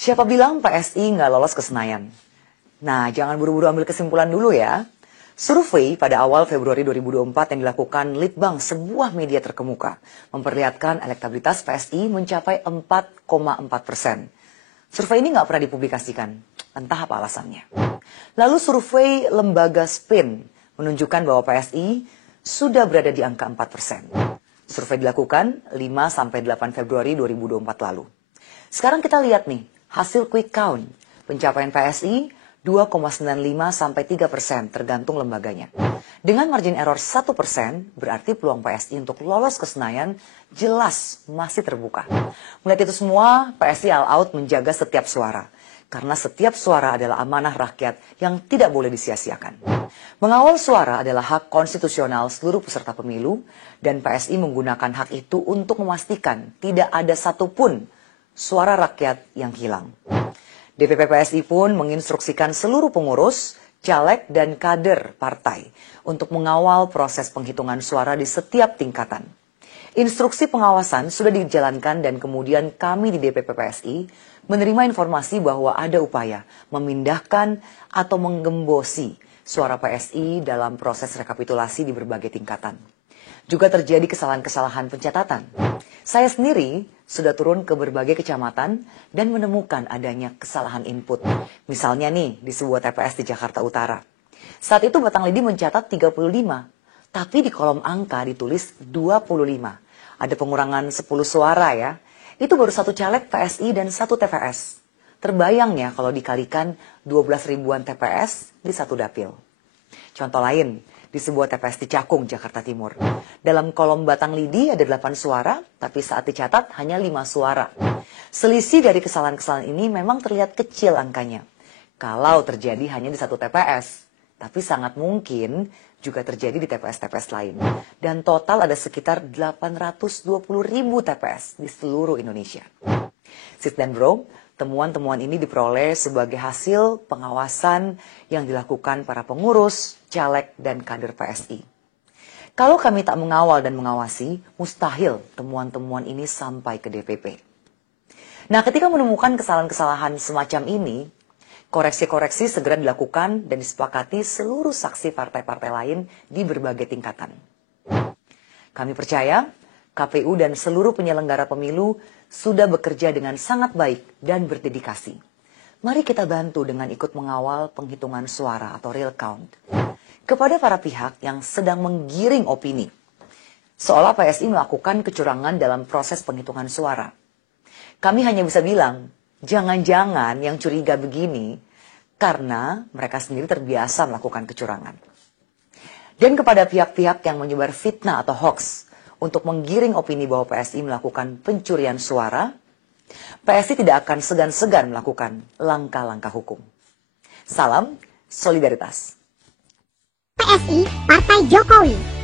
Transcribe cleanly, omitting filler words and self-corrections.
Siapa bilang PSI nggak lolos ke Senayan? Nah, jangan buru-buru ambil kesimpulan dulu ya. Survei pada awal Februari 2024 yang dilakukan Litbang, sebuah media terkemuka, memperlihatkan elektabilitas PSI mencapai 4,4%. Survei ini nggak pernah dipublikasikan, entah apa alasannya. Lalu survei lembaga Spin menunjukkan bahwa PSI sudah berada di angka 4%. Survei dilakukan 5-8 Februari 2024 lalu. Sekarang kita lihat nih, hasil quick count. Pencapaian PSI 2,95-3% tergantung lembaganya. Dengan margin error 1%, berarti peluang PSI untuk lolos ke Senayan jelas masih terbuka. Melihat itu semua, PSI all out menjaga setiap suara. Karena setiap suara adalah amanah rakyat yang tidak boleh disia-siakan. Mengawal suara adalah hak konstitusional seluruh peserta pemilu, dan PSI menggunakan hak itu untuk memastikan tidak ada satupun suara rakyat yang hilang. DPP PSI pun menginstruksikan seluruh pengurus, caleg, dan kader partai untuk mengawal proses penghitungan suara di setiap tingkatan. Instruksi pengawasan sudah dijalankan dan kemudian kami di DPP PSI menerima informasi bahwa ada upaya memindahkan atau menggembosi suara PSI dalam proses rekapitulasi di berbagai tingkatan. Juga terjadi kesalahan-kesalahan pencatatan. Saya sendiri sudah turun ke berbagai kecamatan dan menemukan adanya kesalahan input. Misalnya nih, di sebuah TPS di Jakarta Utara. Saat itu Batang Lidi mencatat 35, tapi di kolom angka ditulis 25. Ada pengurangan 10 suara ya. Itu baru satu caleg PSI dan satu TPS. Terbayang ya kalau dikalikan 12 ribuan TPS di satu dapil. Contoh lain, di sebuah TPS di Cakung, Jakarta Timur. Dalam kolom Batang Lidi ada 8 suara, tapi saat dicatat hanya 5 suara. Selisih dari kesalahan-kesalahan ini memang terlihat kecil angkanya. Kalau terjadi hanya di satu TPS, tapi sangat mungkin juga terjadi di TPS-TPS lain. Dan total ada sekitar 820 ribu TPS di seluruh Indonesia. Sis dan Bro, temuan-temuan ini diperoleh sebagai hasil pengawasan yang dilakukan para pengurus, caleg, dan kader PSI. Kalau kami tak mengawal dan mengawasi, mustahil temuan-temuan ini sampai ke DPP. Nah, ketika menemukan kesalahan-kesalahan semacam ini, koreksi-koreksi segera dilakukan dan disepakati seluruh saksi partai-partai lain di berbagai tingkatan. Kami percaya KPU dan seluruh penyelenggara pemilu sudah bekerja dengan sangat baik dan berdedikasi. Mari kita bantu dengan ikut mengawal penghitungan suara atau real count. Kepada para pihak yang sedang menggiring opini, seolah PSI melakukan kecurangan dalam proses penghitungan suara. Kami hanya bisa bilang, jangan-jangan yang curiga begini karena mereka sendiri terbiasa melakukan kecurangan. Dan kepada pihak-pihak yang menyebar fitnah atau hoax untuk menggiring opini bahwa PSI melakukan pencurian suara, PSI tidak akan segan-segan melakukan langkah-langkah hukum. Salam solidaritas. PSI Partai Jokowi.